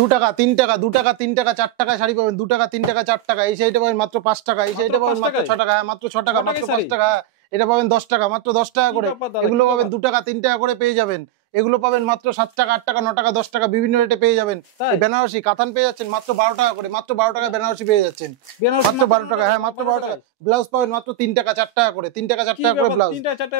2 টাকা 3 টাকা 2 টাকা 3 টাকা 4 টাকা শাড়ি পাবেন 2 টাকা 3 টাকা 4 টাকা। এই শাড়িটা পাবেন মাত্র 5 টাকা। এই শাড়িটা পাবেন মাত্র 6 টাকা। মাত্র 6 টাকা, মাত্র 5 টাকা। এটা পাবেন 10 টাকা, মাত্র 10 টাকা করে। এগুলো পাবেন 2 টাকা 3 টাকা করে পেয়ে যাবেন। এগুলো পাবেন মাত্র 7 টাকা 8 টাকা 9 টাকা 10 টাকা বিভিন্ন রেটে পেয়ে যাবেন। বেনারসি কাতান পেয়ে যাচ্ছেন মাত্র 12 টাকা করে। মাত্র 12 টাকা বেনারসি পেয়ে যাচ্ছেন মাত্র 12 টাকা। হ্যাঁ মাত্র 12 টাকা। ব্লাউজ পাবেন মাত্র 3 টাকা 4 টাকা করে। 3 টাকা 4 টাকা করে ব্লাউজ।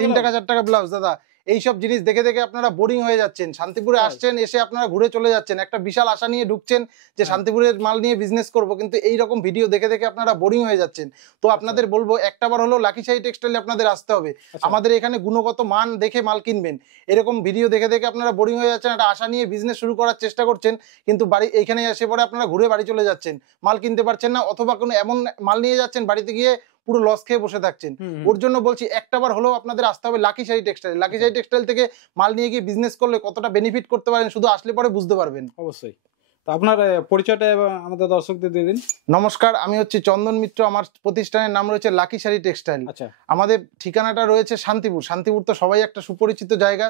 3 টাকা 4 টাকা ব্লাউজ। দাদা এইসব জিনিস দেখে দেখে আপনারা বোরিং হয়ে যাচ্ছেন। শান্তিপুরে আসছেন, এসে আপনারা ঘুরে চলে যাচ্ছেন, একটা বিশাল আশা নিয়ে ঢুকছেন যে শান্তিপুরের মাল নিয়ে বিজনেস করব, কিন্তু এই রকম ভিডিও দেখে দেখে আপনারা বোরিং হয়ে যাচ্ছেন। তো আপনাদের বলবো একটাবার হলো লাকি শাড়ি টেক্সটাইলে আপনাদের আসতে হবে। আমাদের এখানে গুণগত মান দেখে মাল কিনবেন। এরকম ভিডিও দেখে দেখে আপনারা বোরিং হয়ে যাচ্ছেন, একটা আশা নিয়ে বিজনেস শুরু করার চেষ্টা করছেন, কিন্তু বাড়ি এইখানে এসে পরে আপনারা ঘুরে বাড়ি চলে যাচ্ছেন, মাল কিনতে পারছেন না, অথবা কোনো এমন মাল নিয়ে যাচ্ছেন বাড়িতে গিয়ে পুরো লস খেয়ে বসে থাকছেন। ওর জন্য বলছি একটাবার হলেও আপনাদের আসতে হবে lucky sari textile. Lucky sari textile থেকে মাল নিয়ে গিয়ে বিজনেস করলে কতটা বেনিফিট করতে পারেন শুধু আসলে পরে বুঝতে পারবেন। অবশ্যই। তো আপনার পরিচয়টা আমাদের দর্শকদের দিয়ে দিন। নমস্কার, আমি হচ্ছে চন্দন মিত্র। আমার প্রতিষ্ঠানের নাম রয়েছে লাকি শাড়ি টেক্সটাইল। আমাদের ঠিকানাটা রয়েছে শান্তিপুর। শান্তিপুর তো সবাই একটা সুপরিচিত জায়গা।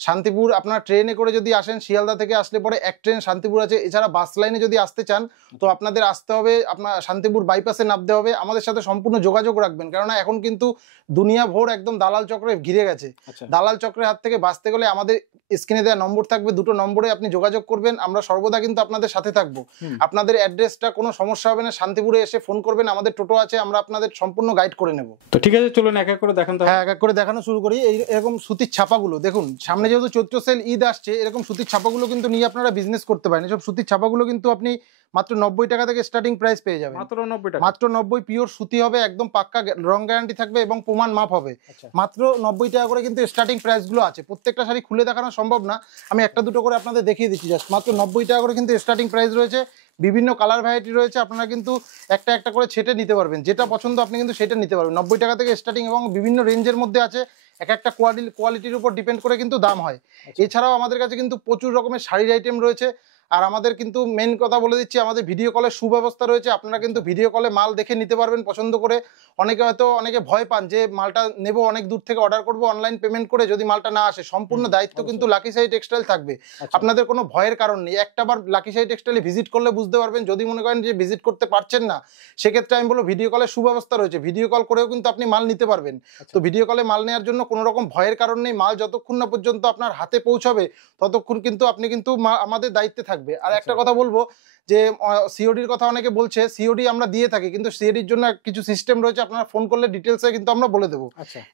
শান্তিপুর আপনার ট্রেনে করে যদি আসেন, শিয়ালদা থেকে আসলে পরে এক ট্রেন শান্তিপুর আছে। এছাড়া বাস লাইনে যদি আসতে চান তো আপনাদের আসতে হবে, আপনার শান্তিপুর বাইপাসে নামতে হবে। আমাদের সাথে সম্পূর্ণ যোগাযোগ রাখবেন, কেননা এখন কিন্তু দুনিয়া ভোর একদম দালাল চক্রে ঘিরে গেছে। দালাল চক্রের হাত থেকে বাঁচতে গেলে আমাদের স্ক্রিনে দেওয়া নম্বর থাকবে, দুটো নম্বরে আপনি যোগাযোগ করবেন। আমরা সর্বদা কিন্তু আপনাদের সাথে থাকবো। আপনাদের অ্যাড্রেসটা কোনো সমস্যা হবে না, শান্তিপুরে এসে ফোন করবেন, আমাদের টোটো আছে, আমরা আপনাদের সম্পূর্ণ গাইড করে নেব। তো ঠিক আছে, চলুন এক এক করে দেখান। হ্যাঁ, এক এক করে দেখানো শুরু করি। এরকম সুতির ছাপাগুলো দেখুন, সামনে যেহেতু চৈত্র সেল ঈদ আসছে, এরকম সুতির ছাপাগুলো কিন্তু নিয়ে আপনারা বিজনেস করতে পারেন। এসব সুতির ছাপাগুলো কিন্তু আপনি মাত্র 90 টাকা থেকে স্টার্টিং প্রাইস পেয়ে যাবেন। মাত্র 90 টাকা। মাত্র 90। পিওর সুতি হবে, একদম পাক্কা রং গ্যারান্টি থাকবে এবং প্রমাণ মাপ হবে। মাত্র 90 টাকা করে কিন্তু স্টার্টিং প্রাইস গুলো আছে। প্রত্যেকটা শাড়ি খুলে দেখানো সম্ভব না, আমি একটা দুটো করে আপনাদের দেখিয়ে দিচ্ছি জাস্ট। মাত্র 90 টাকা করে কিন্তু স্টার্টিং প্রাইস রয়েছে। বিভিন্ন কালার ভ্যারাইটি রয়েছে, আপনারা কিন্তু একটা একটা করে ছেটে নিতে পারবেন। যেটা পছন্দ আপনি কিন্তু সেটা নিতে পারবেন। 90 টাকা থেকে স্টার্টিং এবং বিভিন্ন রেঞ্জের মধ্যে আছে। এক একটা কোয়ালিটির উপর ডিপেন্ড করে কিন্তু দাম হয়। এছাড়াও আমাদের কাছে কিন্তু প্রচুর রকমের শাড়ির আইটেম রয়েছে। আর আমাদের কিন্তু মেন কথা বলে দিচ্ছি, আমাদের ভিডিও কলের সুব্যবস্থা রয়েছে। আপনারা কিন্তু ভিডিও কলে মাল দেখে নিতে পারবেন পছন্দ করে। অনেকে ভয় পান যে মালটা নেব, অনেক দূর থেকে অর্ডার করব অনলাইন পেমেন্ট করে, যদি মালটা না আসে সম্পূর্ণ দায়িত্ব কিন্তু লাকি শাড়ি টেক্সটাইল থাকবে। আপনাদের কোনো ভয়ের কারণ নেই। একটাবার লাকি শাড়ি টেক্সটাইলে ভিজিট করলে বুঝতে পারবেন। যদি মনে করেন যে ভিজিট করতে পারছেন না, সেক্ষেত্রে আমি বলবো ভিডিও কলের সুব্যবস্থা রয়েছে। ভিডিও কল করেও কিন্তু আপনি মাল নিতে পারবেন। তো ভিডিও কলে মাল নেওয়ার জন্য কোনো রকম ভয়ের কারণ নেই। মাল যতক্ষণ না পর্যন্ত আপনার হাতে পৌঁছাবে ততক্ষণ কিন্তু আপনি কিন্তু আমাদের দায়িত্বে থাকবে। আর একটা কথা বলবো যে সিওডির কথা অনেকে বলছে, সিওডি আমরা দিয়ে থাকি, কিন্তু সিওডির জন্য কিছু সিস্টেম রয়েছে, আপনারা ফোন করলে ডিটেলসে কিন্তু আমরা বলে দেবো।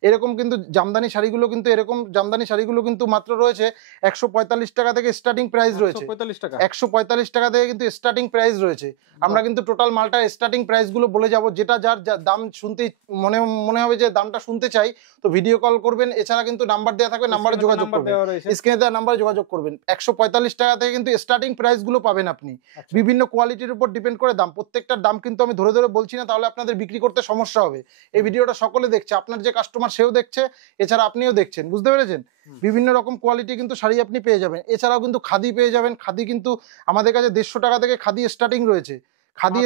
এরকম কিন্তু জামদানি শাড়িগুলো কিন্তু মাত্র রয়েছে 145 টাকা থেকে স্টার্টিং প্রাইস রয়েছে। 145 টাকা থেকে কিন্তু স্টার্টিং প্রাইস রয়েছে। আমরা কিন্তু টোটাল মালটা স্টার্টিং প্রাইস গুলো বলে যাব, যেটা যার দাম শুনতে মনে হবে যে দামটা শুনতে চাই, তো ভিডিও কল করবেন। এছাড়া কিন্তু নাম্বার দেওয়া থাকবে, নাম্বারে যোগাযোগ করবেন, স্ক্রিনে দেওয়া নাম্বারে যোগাযোগ করবেন। 145 টাকা থেকে কিন্তু স্টার্টিং প্রাইস গুলো পাবেন আপনি। বিভিন্ন কোয়ালিটির উপর ডিপেন্ড করে দাম। প্রত্যেকটার দাম কিন্তু আমি ধরে ধরে বলছি না, তাহলে আপনাদের বিক্রি করতে সমস্যা হবে। এই ভিডিওটা সকলে দেখছে, আপনার যে কাস্টমার সেও দেখছে, এছাড়া আপনিও দেখছেন, বুঝতে পেরেছেন? বিভিন্ন রকম কোয়ালিটি কিন্তু শাড়ি আপনি পেয়ে যাবেন। এছাড়াও কিন্তু খাদি পেয়ে যাবেন। খাদি কিন্তু আমাদের কাছে 150 টাকা থেকে খাদি স্টার্টিং রয়েছে। খাদি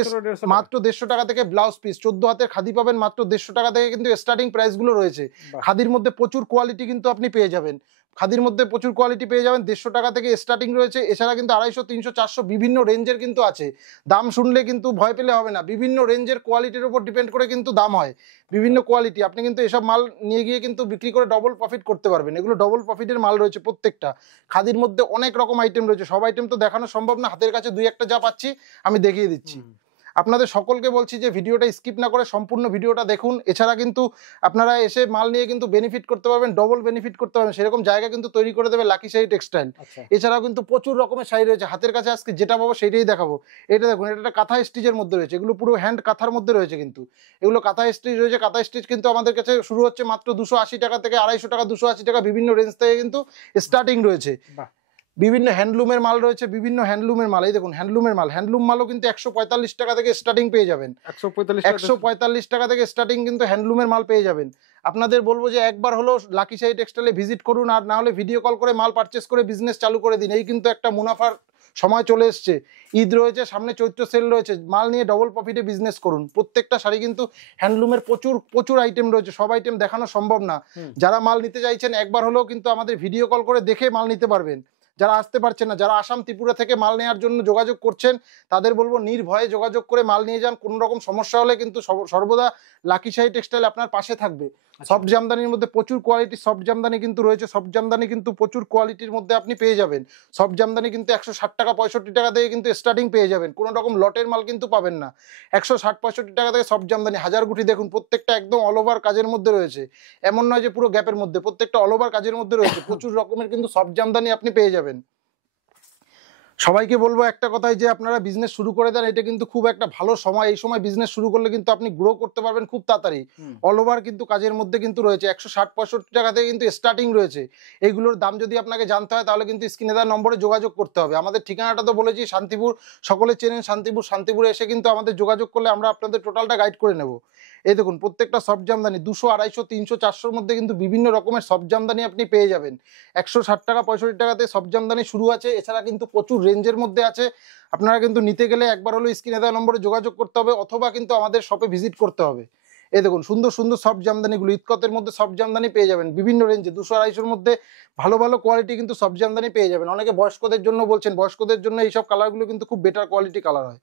মাত্র 150 টাকা থেকে ব্লাউজ পিস 14 হাতের খাদি পাবেন মাত্র 150 টাকা থেকে কিন্তু স্টার্টিং প্রাইস গুলো রয়েছে। খাদির মধ্যে প্রচুর কোয়ালিটি কিন্তু আপনি পেয়ে যাবেন। 150 টাকা থেকে স্টার্টিং রয়েছে। এছাড়া কিন্তু 250, 300, 400 বিভিন্ন রেঞ্জের কিন্তু আছে। দাম শুনলে কিন্তু ভয় পেলে হবে না, বিভিন্ন রেঞ্জের কোয়ালিটির উপর ডিপেন্ড করে কিন্তু দাম হয়। বিভিন্ন কোয়ালিটি আপনি কিন্তু এসব মাল নিয়ে গিয়ে কিন্তু বিক্রি করে ডবল প্রফিট করতে পারবেন। এগুলো ডবল প্রফিটের মাল রয়েছে প্রত্যেকটা। খাদির মধ্যে অনেক রকম আইটেম রয়েছে, সব আইটেম তো দেখানো সম্ভব না, হাতের কাছে 2-1টা যা পাচ্ছি আমি দেখিয়ে দিচ্ছি। আপনাদের সকলকে বলছি যে ভিডিওটা স্কিপ না করে সম্পূর্ণ ভিডিওটা দেখুন। এছাড়া কিন্তু আপনারা এসে মাল নিয়ে কিন্তু বেনিফিট করতে পারবেন, ডবল বেনিফিট করতে পারবেন, সেরকম জায়গা কিন্তু তৈরি করে দেবে লাকি শাড়ি টেক্সটাইল। এছাড়াও কিন্তু প্রচুর রকমের শাড়ি রয়েছে হাতের কাছে। আজকে যেটা পাবো সেটাই দেখাবো। এটা দেখুন, এটা একটা কাঁথা স্টিচের মধ্যে রয়েছে। এগুলো পুরো হ্যান্ড কাঁথার মধ্যে রয়েছে, কিন্তু এগুলো কাঁথা স্টিচ রয়েছে। কাঁথা স্টিচ কিন্তু আমাদের কাছে শুরু হচ্ছে মাত্র 280 টাকা থেকে 250 টাকা, 280 টাকা বিভিন্ন রেঞ্জ থেকে কিন্তু স্টার্টিং রয়েছে। বিভিন্ন হ্যান্ডলুমের মাল রয়েছে, বিভিন্ন হ্যান্ডলুমের মাল। এই দেখুন হ্যান্ডলুমের মাল, হ্যান্ডলুম মালও কিন্তু 145 টাকা থেকে স্টার্টিং পেয়ে যাবেন। 145 টাকা থেকে স্টার্টিং কিন্তু হ্যান্ডলুমের মাল পেয়ে যাবেন। আপনাদের বলবো যে একবার হলো লাকি শাড়ি টেক্সটাইলে ভিজিট করুন, আর না হলে ভিডিও কল করে মাল পারচেস করে বিজনেস চালু করে দিন। এই কিন্তু একটা মুনাফার সময় চলে এসছে। ঈদ রয়েছে সামনে, চৈত্র সেল রয়েছে, মাল নিয়ে ডবল প্রফিটে বিজনেস করুন। প্রত্যেকটা শাড়ি কিন্তু হ্যান্ডলুমের প্রচুর আইটেম রয়েছে, সব আইটেম দেখানো সম্ভব না। যারা মাল নিতে চাইছেন একবার হলেও কিন্তু আমাদের ভিডিও কল করে দেখে মাল নিতে পারবেন। যারা আসতে পারছেন না, যারা আসাম ত্রিপুরা থেকে মাল নেওয়ার জন্য যোগাযোগ করছেন, তাদের বলবো নির্ভয়ে যোগাযোগ করে মাল নিয়ে যান। কোনো রকম সমস্যা হলে কিন্তু সর্বদা লাকি শাহী টেক্সটাইল আপনার পাশে থাকবে। সফট জামদানির মধ্যে প্রচুর কোয়ালিটি সফট জামদানি কিন্তু রয়েছে। সফট জামদানি কিন্তু প্রচুর কোয়ালিটির মধ্যে আপনি পেয়ে যাবেন। সফট জামদানি কিন্তু 160 টাকা 65 টাকা থেকে কিন্তু স্টার্টিং পেয়ে যাবেন। কোনো রকম লটের মাল কিন্তু পাবেন না। 160-65 টাকা থেকে সফট জামদানি হাজার গুটি দেখুন, প্রত্যেকটা একদম অল ওভার কাজের মধ্যে রয়েছে। এমন নয় যে পুরো গ্যাপের মধ্যে, প্রত্যেকটা অল ওভার কাজের মধ্যে রয়েছে। প্রচুর রকমের কিন্তু সফট জামদানি আপনি পেয়ে যাবেন। সবাইকে বলবো একটা কথাই, যে আপনারা বিজনেস শুরু করে দেন, এটা কিন্তু খুব একটা ভালো সময়। এই সময় বিজনেস শুরু করলে কিন্তু আপনি গ্রো করতে পারবেন খুব তাড়াতাড়ি। অল ওভার কিন্তু কাজের মধ্যে কিন্তু রয়েছে। 160-65 টাকা থেকে কিন্তু স্টার্টিং রয়েছে। এইগুলোর দাম যদি আপনাকে জানতে হয় তাহলে কিন্তু স্ক্রিনে দেওয়া নম্বরে যোগাযোগ করতে হবে। আমাদের ঠিকানাটা তো বলেছি শান্তিপুর, সকলে চেনেন শান্তিপুর। শান্তিপুরে এসে কিন্তু আমাদের যোগাযোগ করলে আমরা আপনাদের টোটালটা গাইড করে নেব। এই দেখুন প্রত্যেকটা সফট জামদানি 200, 250, 300, 400-র মধ্যে কিন্তু বিভিন্ন রকমের সফট জামদানি আপনি পেয়ে যাবেন। 160 টাকা 65 টাকাতে সফট জামদানি শুরু আছে। এছাড়া কিন্তু প্রচুর রেঞ্জের মধ্যে আছে। আপনারা কিন্তু নিতে গেলে একবার হলো স্ক্রিনে দেওয়া নম্বরে যোগাযোগ করতে হবে, অথবা কিন্তু আমাদের শপে ভিজিট করতে হবে। এই দেখুন সুন্দর সুন্দর সফট জামদানিগুলো ইতকতের মধ্যে সফট জামদানি পেয়ে যাবেন বিভিন্ন রেঞ্জে। 200, 250-র মধ্যে ভালো ভালো কোয়ালিটি কিন্তু সফট জামদানি পেয়ে যাবেন। অনেকে বয়স্কদের জন্য বলছেন, বয়স্কদের জন্য এইসব কালারগুলো কিন্তু খুব বেটার কোয়ালিটি কালার হয়।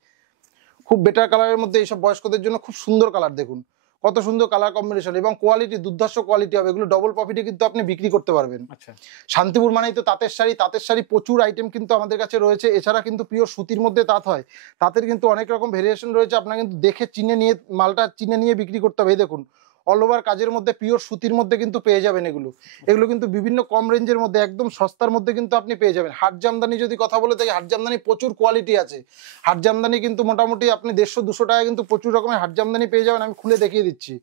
খুব বেটার কালারের মধ্যে এইসব বয়স্কদের জন্য খুব সুন্দর কালার। দেখুন কত সুন্দর কালার কম্বিনেশন এবং কোয়ালিটি দুর্ধর্ষ কোয়ালিটি হবে। এগুলো ডবল প্রফিটে কিন্তু আপনি বিক্রি করতে পারবেন। আচ্ছা, শান্তিপুর মানেই তো তাঁতের শাড়ি। তাঁতের শাড়ি প্রচুর আইটেম কিন্তু আমাদের কাছে রয়েছে। এছাড়া কিন্তু পিওর সুতির মধ্যে তাঁত হয়। তাঁতের কিন্তু অনেক রকম ভেরিয়েশন রয়েছে। আপনার কিন্তু দেখে চিনে নিয়ে মালটা চিনে নিয়ে বিক্রি করতে হবে। এই দেখুন অল ওভার কাজের মধ্যে পিওর সুতির মধ্যে কিন্তু পেয়ে যাবেন। এগুলো কিন্তু বিভিন্ন কম রেঞ্জের মধ্যে একদম সস্তার মধ্যে কিন্তু আপনি পেয়ে যাবেন। হাট জামদানি যদি কথা বলে থাকি, হাট জামদানি প্রচুর কোয়ালিটি আছে। হাট জামদানি কিন্তু মোটামুটি আপনি 150-200 টাকায় কিন্তু প্রচুর রকমের হাট জামদানি পেয়ে যাবেন। আমি খুলে দেখিয়ে দিচ্ছি,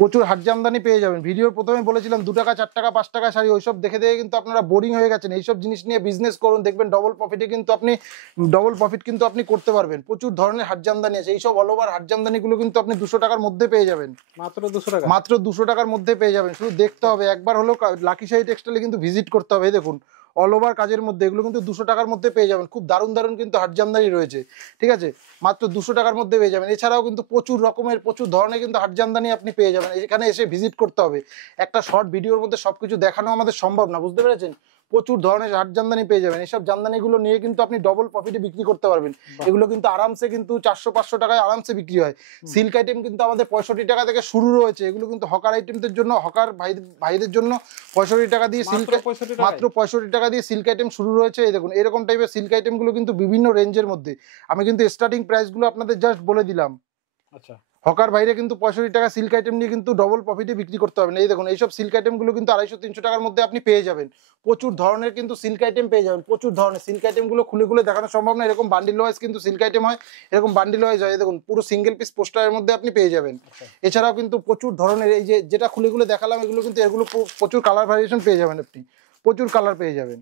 প্রচুর হাট জামদানি পেয়ে যাবেন। ভিডিওর প্রথমে বলেছিলাম 2 টাকা 4 টাকা 5 টাকা শাড়ি, ওইসব দেখে দেখে কিন্তু আপনারা বোরিং হয়ে গেছেন। এইসব জিনিস নিয়ে বিজনেস করুন, দেখবেন ডবল প্রফিট কিন্তু আপনি করতে পারবেন। প্রচুর ধরনের হাট জামদানি আছে। এইসব অল ওভার হাট জামদানিগুলো কিন্তু আপনি 200 টাকার মধ্যে পেয়ে যাবেন। মাত্র 200 টাকা, মাত্র 200 টাকার মধ্যে পেয়ে যাবেন। শুধু দেখতে হবে, একবার হলো লাকি শাহী টেক্সটাইলে কিন্তু ভিজিট করতে হবে। এই দেখুন অল ওভার কাজের মধ্যে এগুলো কিন্তু 200 টাকার মধ্যে পেয়ে যাবেন। খুব দারুণ দারুণ কিন্তু হাট জামদানি রয়েছে, ঠিক আছে, মাত্র 200 টাকার মধ্যে পেয়ে যাবেন। এছাড়াও কিন্তু প্রচুর ধরনের কিন্তু হাট জামদানি আপনি পেয়ে যাবেন। এখানে এসে ভিজিট করতে হবে। একটা শর্ট ভিডিওর মধ্যে সবকিছু দেখানো আমাদের সম্ভব না, বুঝতে পেরেছেন। প্রচুর ধরনের হাট জামদানি পেয়ে যাবেন। এইসব জামদানিগুলো নিয়ে কিন্তু আপনি ডবল প্রফিটে বিক্রি করতে পারবেন। এগুলো কিন্তু আরামসে কিন্তু 400-500 টাকায় আরামসে বিক্রি হয়। সিল্ক আইটেম কিন্তু আমাদের 65 টাকা থেকে শুরু রয়েছে। এগুলো কিন্তু হকার আইটেমদের জন্য, হকার ভাইদের জন্য 65 টাকা দিয়ে সিল্ক, মাত্র 65 টাকা দিয়ে সিল্ক আইটেম শুরু রয়েছে। এই দেখুন এরকম টাইপের সিল্ক আইটেমগুলো কিন্তু বিভিন্ন রেঞ্জের মধ্যে। আমি কিন্তু স্টার্টিং প্রাইসগুলো আপনাদের জাস্ট বলে দিলাম। আচ্ছা, হকার বাইরে কিন্তু 65 টাকা সিল্ক আইটেম নিয়ে কিন্তু ডবল প্রফিটে বিক্রি করতে পারবেন। এই দেখুন এইসব সিল্ক আইটেমগুলো কিন্তু 250-300 টাকার মধ্যে আপনি পেয়ে যাবেন। প্রচুর ধরনের কিন্তু সিল্ক আইটেম পেয়ে যাবেন। প্রচুর ধরনের সিল্ক আইটেমগুলো খুলে খুলে দেখানো সম্ভব না। এরকম বান্ডিল ওয়াইজ কিন্তু সিল্ক আইটেম হয়, এরকম বান্ডিল ওয়াইজ হয়। দেখুন পুরো সিঙ্গেল পিস পোস্টারের মধ্যে আপনি পেয়ে যাবেন। এছাড়াও কিন্তু প্রচুর ধরনের এই যেটা খুলে খুলে দেখালাম, এগুলো প্রচুর কালার ভ্যারিয়েশন পেয়ে যাবেন। আপনি প্রচুর কালার পেয়ে যাবেন।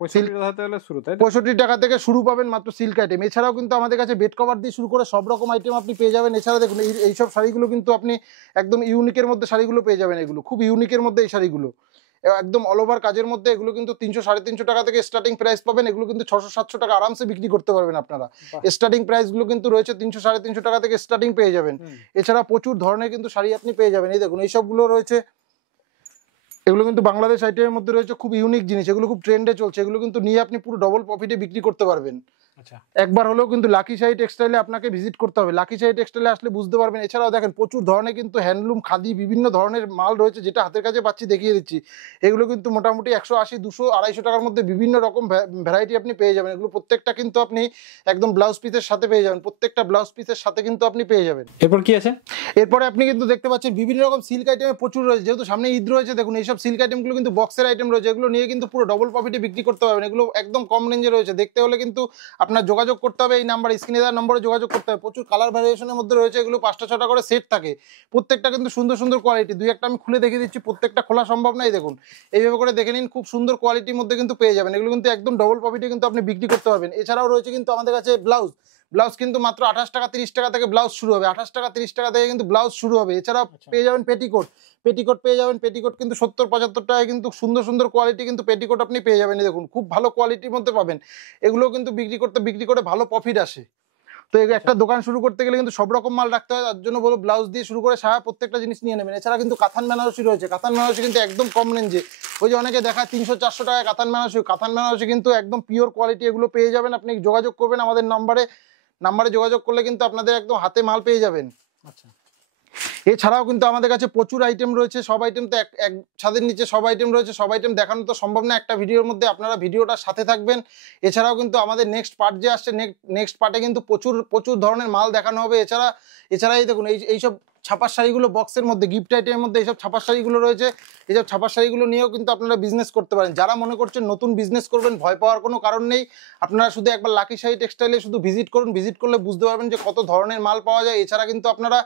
65 টাকা থেকে শুরু পাবেন মাত্র সিল্ক আইটেম। এছাড়াও কিন্তু আমাদের কাছে বেড কভার দিয়ে শুরু করে সব রকম আইটেম আপনি পেয়ে যাবেন। এছাড়া দেখুন এইসব শাড়িগুলো কিন্তু আপনি একদম ইউনিকের মধ্যে শাড়িগুলো পেয়ে যাবেন। এগুলো খুব ইউনিকের মধ্যে এই শাড়িগুলো একদম অল ওভার কাজের মধ্যে। এগুলো কিন্তু 300-350 টাকা থেকে স্টার্টিং প্রাইস পাবেন। এগুলো কিন্তু 600-700 টাকা আরামসে বিক্রি করতে পারবেন আপনারা। স্টার্টিং প্রাইস গুলো কিন্তু রয়েছে 300-350 টাকা থেকে স্টার্টিং পেয়ে যাবেন। এছাড়া প্রচুর ধরনের কিন্তু শাড়ি আপনি পেয়ে যাবেন। এই দেখুন এইসবগুলো রয়েছে, এগুলো কিন্তু বাংলাদেশ আইটেমের মধ্যে রয়েছে, খুব ইউনিক জিনিস। এগুলো খুব ট্রেন্ডে চলছে। এগুলো কিন্তু নিয়ে আপনি পুরো ডবল প্রফিটে বিক্রি করতে পারবেন। আচ্ছা, একবার হলেও কিন্তু লাকি শাহী টেক্সটাইলে আপনাকে ভিজিট করতে হবে। লাকি শাহী টেক্সটাইলে আসলে বুঝতে পারবেন। এছাড়াও দেখেন প্রচুর ধরনের কিন্তু হ্যান্ডলুম, খাদি বিভিন্ন ধরনের মাল রয়েছে, যেটা হাতের কাছে পাচ্ছি দেখিয়ে দিচ্ছি। এগুলো কিন্তু মোটামুটি 180, 200, 250 টাকার মধ্যে বিভিন্ন রকম ভ্যারাইটি আপনি পেয়ে যাবেন। এগুলো প্রত্যেকটা কিন্তু আপনি একদম ব্লাউজ পিসের সাথে পেয়ে যাবেন। প্রত্যেকটা ব্লাউজ পিসের সাথে কিন্তু আপনি পেয়ে যাবেন। এরপর কি আছে? এরপরে আপনি কিন্তু দেখতে পাচ্ছেন বিভিন্ন রকম সিল্ক আইটেমে প্রচুর রয়েছে। যেহেতু সামনে ঈদ রয়েছে, দেখুন এইসব সিল্ক আইটেমগুলো কিন্তু বক্সের আইটেম রয়েছে। এগুলো নিয়ে কিন্তু পুরো ডবল প্রফিটে বিক্রি করতে পারবেন। এগুলো একদম কম রেঞ্জে রয়েছে। দেখতে হলে কিন্তু আপনার যোগাযোগ করতে হবে, এই নাম্বার স্ক্রিনে দেওয়া নম্বরে যোগাযোগ করতে হবে। প্রচুর কালার ভ্যারিয়েশনের মধ্যে রয়েছে। এগুলো 5টা-6টা করে সেট থাকে। প্রত্যেকটা কিন্তু সুন্দর সুন্দর কোয়ালিটি। দুই একটা আমি খুলে দেখিয়ে দিচ্ছি, প্রত্যেকটা খোলা সম্ভব নয়। দেখুন এইভাবে করে দেখে নিন, খুব সুন্দর কোয়ালিটির মধ্যে কিন্তু পেয়ে যাবেন। এগুলো কিন্তু একদম ডবল প্রফিটে কিন্তু আপনি বিক্রি করতে পারবেন। এছাড়াও রয়েছে কিন্তু আমাদের কাছে ব্লাউজ কিন্তু মাত্র 28 টাকা 30 টাকা থেকে ব্লাউজ শুরু হবে। 28 টাকা 30 টাকা থেকে কিন্তু ব্লাউজ শুরু হবে। এছাড়াও পেয়ে যাবেন পেটিকোট পেয়ে যাবেন। পেটিকোট কিন্তু 70-75 টাকায় কিন্তু সুন্দর সুন্দর কোয়ালিটি কিন্তু পেটিকোট আপনি পেয়ে যাবেন। দেখুন খুব ভালো কোয়ালিটির মধ্যে পাবেন। এগুলো কিন্তু বিক্রি করে ভালো প্রফিট আসে। তো একটা দোকান শুরু করতে গেলে কিন্তু সব রকম মাল রাখতে হয়, তার জন্য বলো ব্লাউজ দিয়ে শুরু করে সারা প্রত্যেকটা জিনিস নিয়ে নেবেন। এছাড়া কিন্তু কাতান বেনারসি রয়েছে, কাতান বেনারসি কিন্তু একদম কম রেঞ্জে, ওই যে অনেকে দেখায় 300-400 টাকায় কাতান বেনারসি, কাতান বেনারসি কিন্তু একদম পিওর কোয়ালিটি, এগুলো পেয়ে যাবেন। আপনি যোগাযোগ করবেন আমাদের নাম্বারে যোগাযোগ করলে কিন্তু আপনাদের একদম হাতে মাল পেয়ে যাবেন। আচ্ছা, এছাড়াও কিন্তু আমাদের কাছে প্রচুর আইটেম রয়েছে, সব আইটেম তো এক ছাদের নিচে সব আইটেম রয়েছে, সব আইটেম দেখানো তো সম্ভব না একটা ভিডিওর মধ্যে, আপনারা ভিডিওটার সাথে থাকবেন। এছাড়াও কিন্তু আমাদের নেক্সট পার্ট যে আসছে, নেক্সট পার্টে কিন্তু প্রচুর ধরনের মাল দেখানো হবে। এছাড়াই দেখুন এইসব ছাপার শাড়িগুলো বক্সের মধ্যে গিফট আইটেমের মধ্যে এইসব ছাপার শাড়িগুলো রয়েছে। এইসব ছাপার শাড়িগুলো নিয়েও কিন্তু আপনারা বিজনেস করতে পারেন। যারা মনে করছেন নতুন বিজনেস করবেন, ভয় পাওয়ার কোনো কারণ নেই। আপনারা শুধু একবার লাকি শাড়ি টেক্সটাইলে শুধু ভিজিট করুন, ভিজিট করলে বুঝতে পারবেন যে কত ধরনের মাল পাওয়া যায়। এছাড়া কিন্তু আপনারা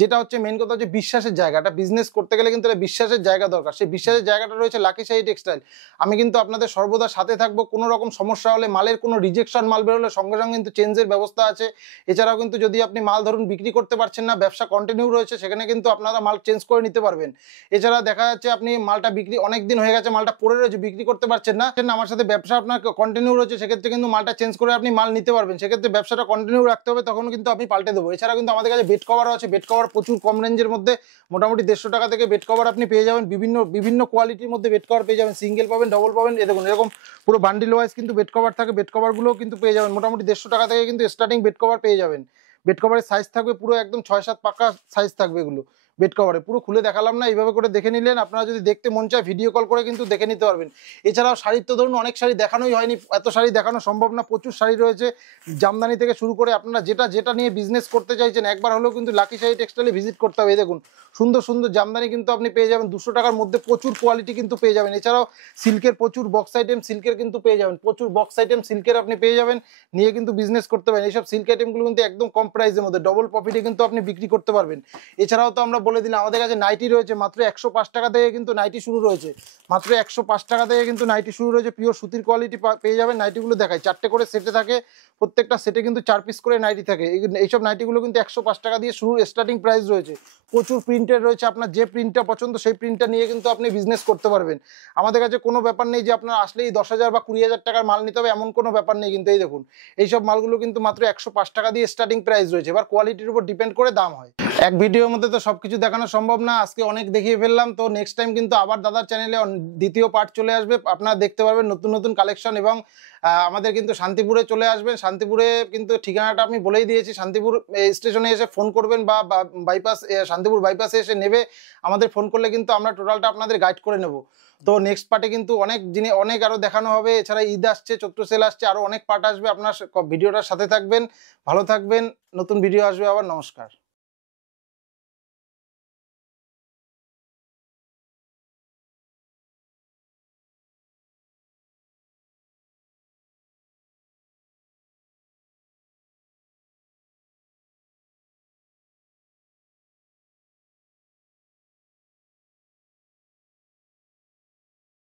যেটা হচ্ছে মেন কথা হচ্ছে বিশ্বাসের জায়গাটা, বিজনেস করতে গেলে কিন্তু বিশ্বাসের জায়গা দরকার, সেই বিশ্বাসের জায়গাটা রয়েছে লাকি শাড়ি টেক্সটাইল। আমি কিন্তু আপনাদের সর্বদা সাথে থাকবো। কোনো রকম সমস্যা হলে, মালের কোনো রিজেকশন মাল বেরোলে সঙ্গে সঙ্গে কিন্তু চেঞ্জের ব্যবস্থা আছে। এছাড়াও কিন্তু যদি আপনি মাল ধরুন বিক্রি করতে পারছেন না, ব্যবসা কন্টিনিউ রয়েছে, সেখানে কিন্তু আপনারা মাল চেঞ্জ করে নিতে পারবেন। এছাড়া দেখা যাচ্ছে আপনি মালটা বিক্রি অনেক দিন হয়ে গেছে, মালটা পড়ে রয়েছে, বিক্রি করতে পারছেন না, আমার সাথে ব্যবসা আপনার কন্টিনিউ রয়েছে, সেক্ষেত্রে কিন্তু মালটা চেঞ্জ করে আপনি মাল নিতে পারবেন। সেক্ষেত্রে ব্যবসাটা কন্টিনিউ রাখতে হবে, তখন কিন্তু আমি পাল্টে দেবো। এছাড়া কিন্তু আমাদের কাছে বেড কভারও আছে, বেড কভার প্রচুর কম রেঞ্জের মধ্যে, মোটামুটি 150 টাকা থেকে বেড কভার আপনি পেয়ে যাবেন। বিভিন্ন কোয়ালিটির মধ্যে বেড কভার পেয়ে যাবেন, সিঙ্গেল পাবেন, ডবল পাবেন। দেখুন এরকম পুরো বান্ডিল ওয়াইজ কিন্তু বেড কভার থাকে, বেড কভারগুলোও কিন্তু পেয়ে যাবেন। মোটামুটি 150 টাকা থেকে কিন্তু স্টার্টিং বেড কভার পেয়ে যাবেন। বেড কভারের সাইজ থাকবে পুরো একদম 6-7 পাকা সাইজ থাকবে এগুলো বেড কভারে। পুরো খুলে দেখালাম না, এইভাবে করে দেখে নিলেন। আপনারা যদি দেখতে মন চায় ভিডিও কল করে কিন্তু দেখে নিতে পারবেন। এছাড়াও শাড়ির তো ধরুন অনেক শাড়ি দেখানোই হয়নি, এত শাড়ি দেখানো সম্ভব না, প্রচুর শাড়ি রয়েছে জামদানি থেকে শুরু করে। আপনারা যেটা নিয়ে বিজনেস করতে চাইছেন একবার হলেও কিন্তু লাকি শাড়ি টেক্সটাইলে ভিজিট করতে হবে। দেখুন সুন্দর জামদানি কিন্তু আপনি পেয়ে যাবেন 200 টাকার মধ্যে, প্রচুর কোয়ালিটি কিন্তু পেয়ে যাবেন। এছাড়াও সিল্কের প্রচুর বক্স আইটেম সিল্কের কিন্তু পেয়ে যাবেন, প্রচুর বক্স আইটেম সিল্কের আপনি পেয়ে যাবেন, নিয়ে কিন্তু বিজনেস করতে পারেন। এইসব সিল্ক আইটেমগুলো কিন্তু একদম কম প্রাইসের মধ্যে ডবল প্রফিটে কিন্তু আপনি বিক্রি করতে পারবেন। এছাড়াও তো আমরা বলে দিলাম আমাদের কাছে নাইটি রয়েছে, মাত্র 105 টাকা থেকে কিন্তু নাইটি শুরু রয়েছে, মাত্র 105 টাকা থেকে কিন্তু নাইটি শুরু রয়েছে। পিওর সুতির কোয়ালিটি পেয়ে যাবেন। নাইটিগুলো দেখায় 4টে করে সেটে থাকে, প্রত্যেকটা সেটে কিন্তু 4 পিস করে নাইটি থাকে। এইসব নাইটিগুলো কিন্তু 105 টাকা দিয়ে শুরু স্টার্টিং প্রাইস রয়েছে। প্রচুর প্রিন্টের রয়েছে, আপনার যে প্রিন্টটা পছন্দ সেই প্রিন্টটা নিয়ে কিন্তু আপনি বিজনেস করতে পারবেন। আমাদের কাছে কোনো ব্যাপার নেই যে আপনার আসলেই 10,000 বা 20,000 টাকার মাল নিতে হবে, এমন কোনো ব্যাপার নেই কিন্তু। এই দেখুন এইসব মালগুলো কিন্তু মাত্র 105 টাকা দিয়ে স্টার্টিং প্রাইস রয়েছে। এবার কোয়ালিটির উপর ডিপেন্ড করে দাম হয়। এক ভিডিওর মধ্যে তো সবকিছু দেখানো সম্ভব না, আজকে অনেক দেখিয়ে ফেললাম। তো নেক্সট টাইম কিন্তু আবার দাদার চ্যানেলে দ্বিতীয় পার্ট চলে আসবে, আপনারা দেখতে পারবেন নতুন কালেকশন। এবং আমাদের কিন্তু শান্তিপুরে চলে আসবেন। শান্তিপুরে কিন্তু ঠিকানাটা আমি বলেই দিয়েছি, শান্তিপুর স্টেশনে এসে ফোন করবেন বা বাইপাস শান্তিপুর বাইপাসে এসে নেবে, আমাদের ফোন করলে কিন্তু আমরা টোটালটা আপনাদের গাইড করে নেব। তো নেক্সট পার্টে কিন্তু অনেক আরো দেখানো হবে। এছাড়া ঈদ আসছে, চৈত্র সেল আসছে, আরো অনেক পার্ট আসবে। আপনার ভিডিওটার সাথে থাকবেন, ভালো থাকবেন, নতুন ভিডিও আসবে আবার। নমস্কার।